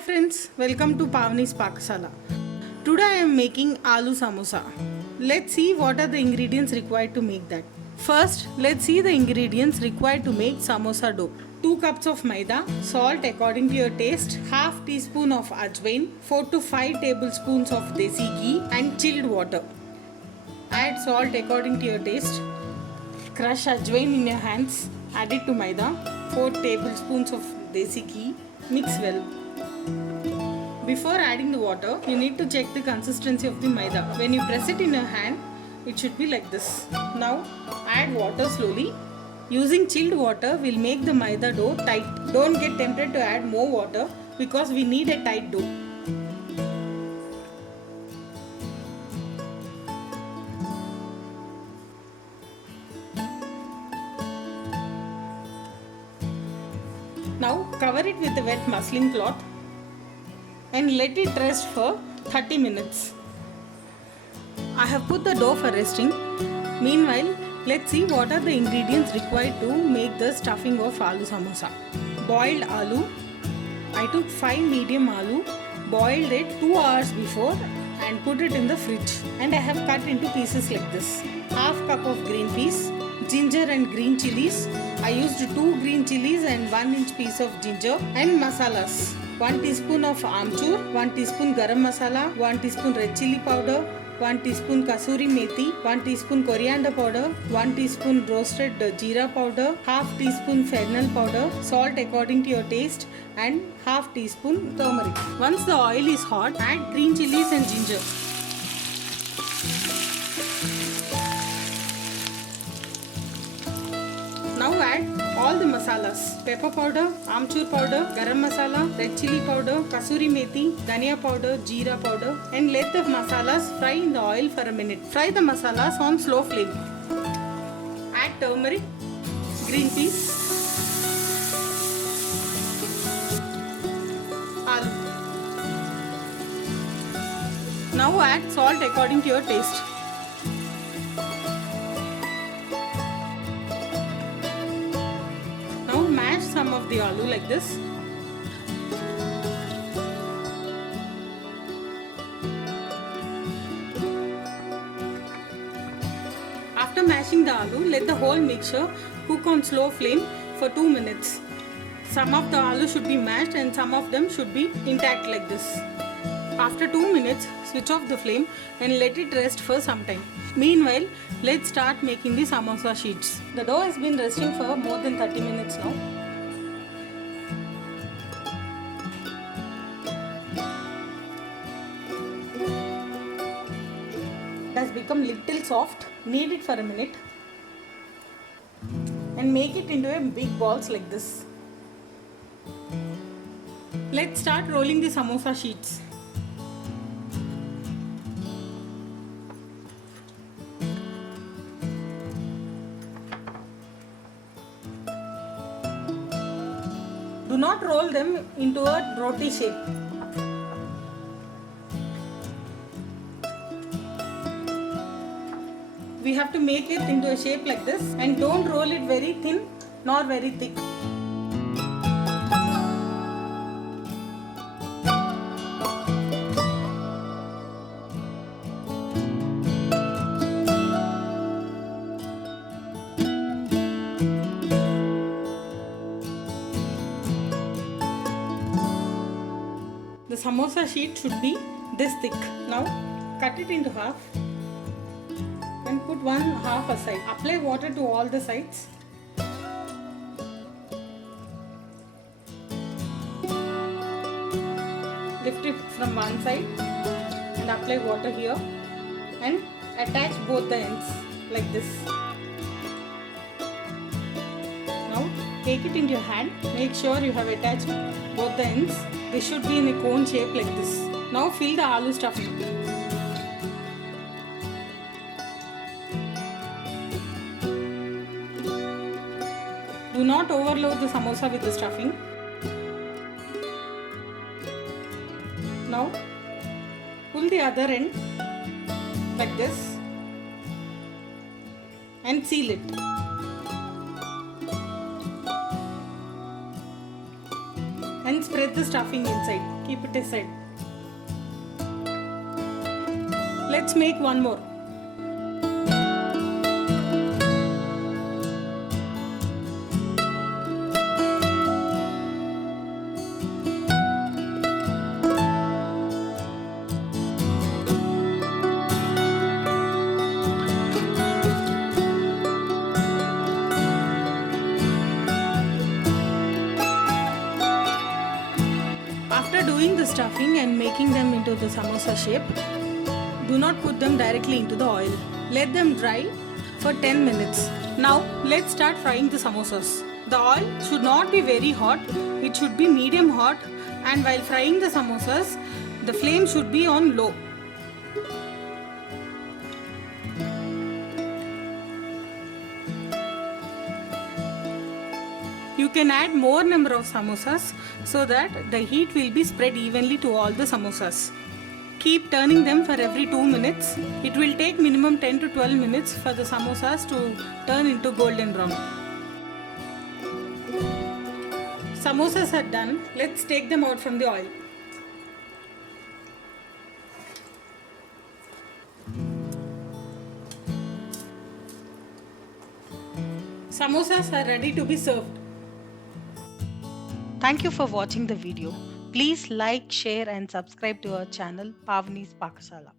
friends, welcome to Pavani's Pakasala. Today I am making aloo samosa. Let's see what are the ingredients required to make that. First, let's see the ingredients required to make samosa dough. 2 cups of maida, salt according to your taste, half teaspoon of ajwain, 4 to 5 tablespoons of desi ghee and chilled water. Add salt according to your taste. Crush ajwain in your hands, add it to maida, 4 tablespoons of desi ghee, mix well. Before adding the water, you need to check the consistency of the maida. When you press it in your hand, it should be like this. Now add water slowly. Using chilled water will make the maida dough tight. Don't get tempted to add more water because we need a tight dough. Now cover it with a wet muslin cloth and let it rest for 30 minutes. I have put the dough for resting. Meanwhile, let's see what are the ingredients required to make the stuffing of aloo samosa. Boiled aloo. I took 5 medium aloo, boiled it 2 hours before and put it in the fridge. And I have cut into pieces like this. Half cup of green peas, ginger and green chilies. I used 2 green chilies and 1 inch piece of ginger and masalas. 1 teaspoon of amchur, 1 teaspoon garam masala, 1 teaspoon red chili powder, 1 teaspoon kasuri methi, 1 teaspoon coriander powder, 1 teaspoon roasted jeera powder, half teaspoon fennel powder, salt according to your taste and half teaspoon turmeric. Once the oil is hot, add green chilies and ginger. Now add all the masalas: pepper powder, amchur powder, garam masala, red chili powder, kasuri methi, dhania powder, jeera powder, and let the masalas fry in the oil for a minute. Fry the masalas on slow flame. Add turmeric, green peas, aloo. Now add salt according to your taste. Now mash some of the aloo like this. After mashing the aloo, let the whole mixture cook on slow flame for 2 minutes. Some of the aloo should be mashed and some of them should be intact like this. After 2 minutes, switch off the flame and let it rest for some time. Meanwhile, let's start making the samosa sheets. The dough has been resting for more than 30 minutes now. It has become little soft. Knead it for a minute and make it into a big balls like this. Let's start rolling the samosa sheets. Do not roll them into a roti shape. We have to make it into a shape like this and don't roll it very thin nor very thick. The samosa sheet should be this thick. Now cut it into half and put one half aside. Apply water to all the sides. Lift it from one side and apply water here and attach both the ends like this. Now take it into your hand. Make sure you have attached both the ends. They should be in a cone shape like this. Now fill the aloo stuffing. Do not overload the samosa with the stuffing. Now pull the other end like this and seal it. and spread the stuffing inside. Keep it aside. Let's make one more. After doing the stuffing and making them into the samosa shape, do not put them directly into the oil. Let them dry for 10 minutes. Now let's start frying the samosas. The oil should not be very hot, it should be medium hot, and while frying the samosas, the flame should be on low. You can add more number of samosas so that the heat will be spread evenly to all the samosas. Keep turning them for every 2 minutes. It will take minimum 10 to 12 minutes for the samosas to turn into golden brown. Samosas are done. Let's take them out from the oil. Samosas are ready to be served. Thank you for watching the video. Please like, share and subscribe to our channel Pavani's Pakasala.